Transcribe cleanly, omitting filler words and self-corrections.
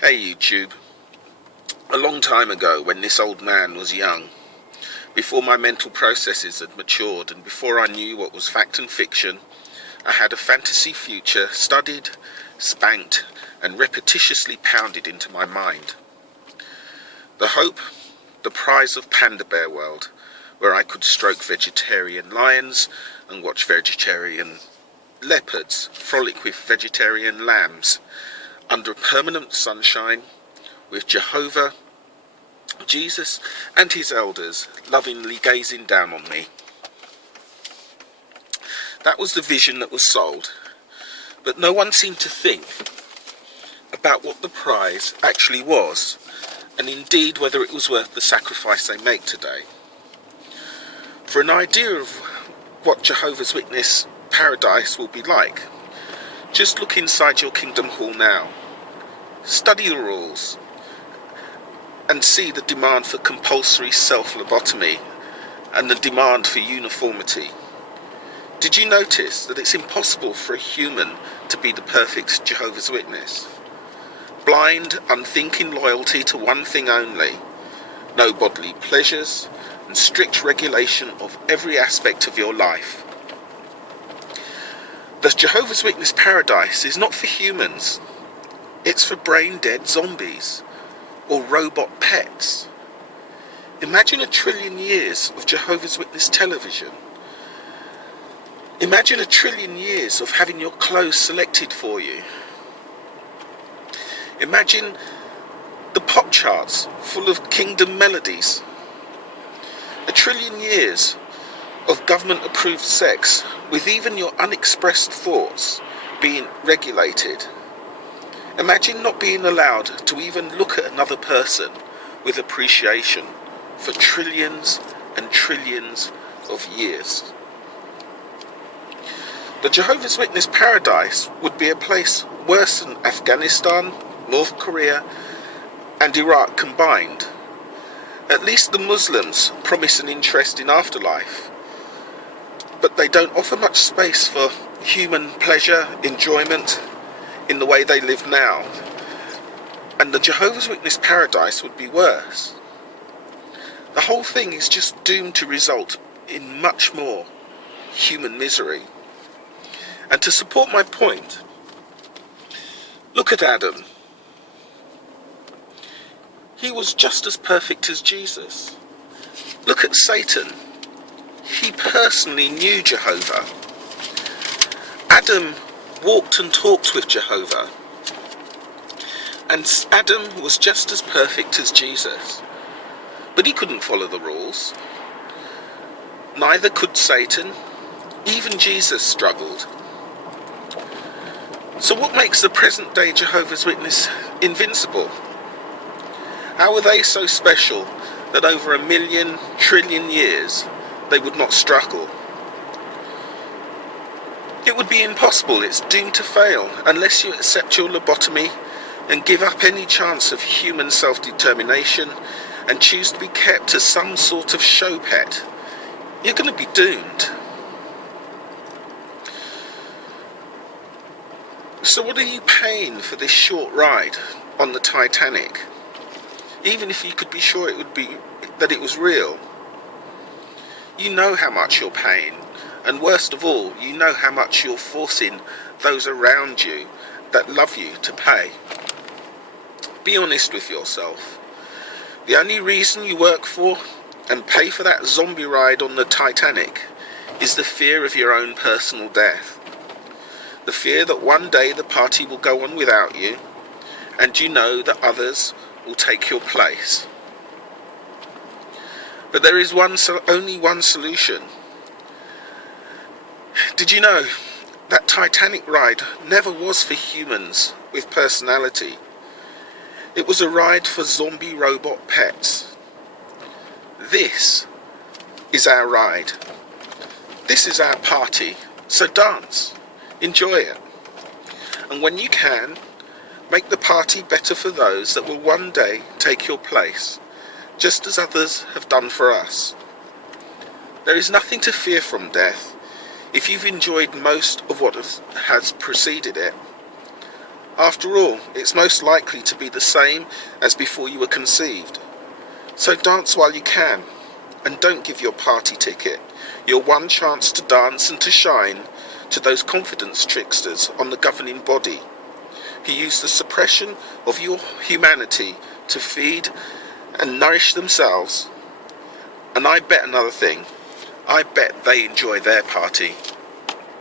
Hey YouTube, a long time ago when this old man was young, before my mental processes had matured and before I knew what was fact and fiction, I had a fantasy future studied, spanked and repetitiously pounded into my mind. The hope, the prize of Panda Bear World, where I could stroke vegetarian lions and watch vegetarian leopards frolic with vegetarian lambs, under permanent sunshine, with Jehovah, Jesus and his elders lovingly gazing down on me. That was the vision that was sold, but no one seemed to think about what the prize actually was, and indeed whether it was worth the sacrifice they make today. For an idea of what Jehovah's Witness paradise will be like, just look inside your kingdom hall now. Study the rules and see the demand for compulsory self-lobotomy and the demand for uniformity. Did you notice that it's impossible for a human to be the perfect Jehovah's Witness? Blind, unthinking loyalty to one thing only, no bodily pleasures, and strict regulation of every aspect of your life. The Jehovah's Witness paradise is not for humans. It's for brain-dead zombies or robot pets. Imagine 1 trillion years of Jehovah's Witness television. Imagine 1 trillion years of having your clothes selected for you. Imagine the pop charts full of kingdom melodies. 1 trillion years of government-approved sex with even your unexpressed thoughts being regulated. Imagine not being allowed to even look at another person with appreciation for trillions and trillions of years. The Jehovah's Witness paradise would be a place worse than Afghanistan, North Korea and Iraq combined. At least the Muslims promise an interest in afterlife, but they don't offer much space for human pleasure, enjoyment, in the way they live now. And the Jehovah's Witness paradise would be worse. The whole thing is just doomed to result in much more human misery. And to support my point, look at Adam. He was just as perfect as Jesus. Look at Satan. He personally knew Jehovah. Adam walked and talked with Jehovah. And Adam was just as perfect as Jesus. But he couldn't follow the rules. Neither could Satan. Even Jesus struggled. So what makes the present day Jehovah's Witness invincible? How are they so special that over 1 million trillion years they would not struggle? It would be impossible. It's doomed to fail unless you accept your lobotomy and give up any chance of human self-determination and choose to be kept as some sort of show pet. You're going to be doomed. So what are you paying for this short ride on the Titanic? Even if you could be sure that it was real. You know how much you're paying. And worst of all, you know how much you're forcing those around you that love you to pay. Be honest with yourself. The only reason you work for and pay for that zombie ride on the Titanic is the fear of your own personal death. The fear that one day the party will go on without you, and you know that others will take your place. But there is only one solution. Did you know that Titanic ride never was for humans with personality? It was a ride for zombie robot pets. This is our ride. This is our party. So dance. Enjoy it. And when you can, make the party better for those that will one day take your place, just as others have done for us. There is nothing to fear from death if you've enjoyed most of what has preceded it. After all, it's most likely to be the same as before you were conceived. So dance while you can, and don't give your party ticket, your one chance to dance and to shine, to those confidence tricksters on the governing body, who use the suppression of your humanity to feed and nourish themselves. And I bet another thing, I bet they enjoy their party.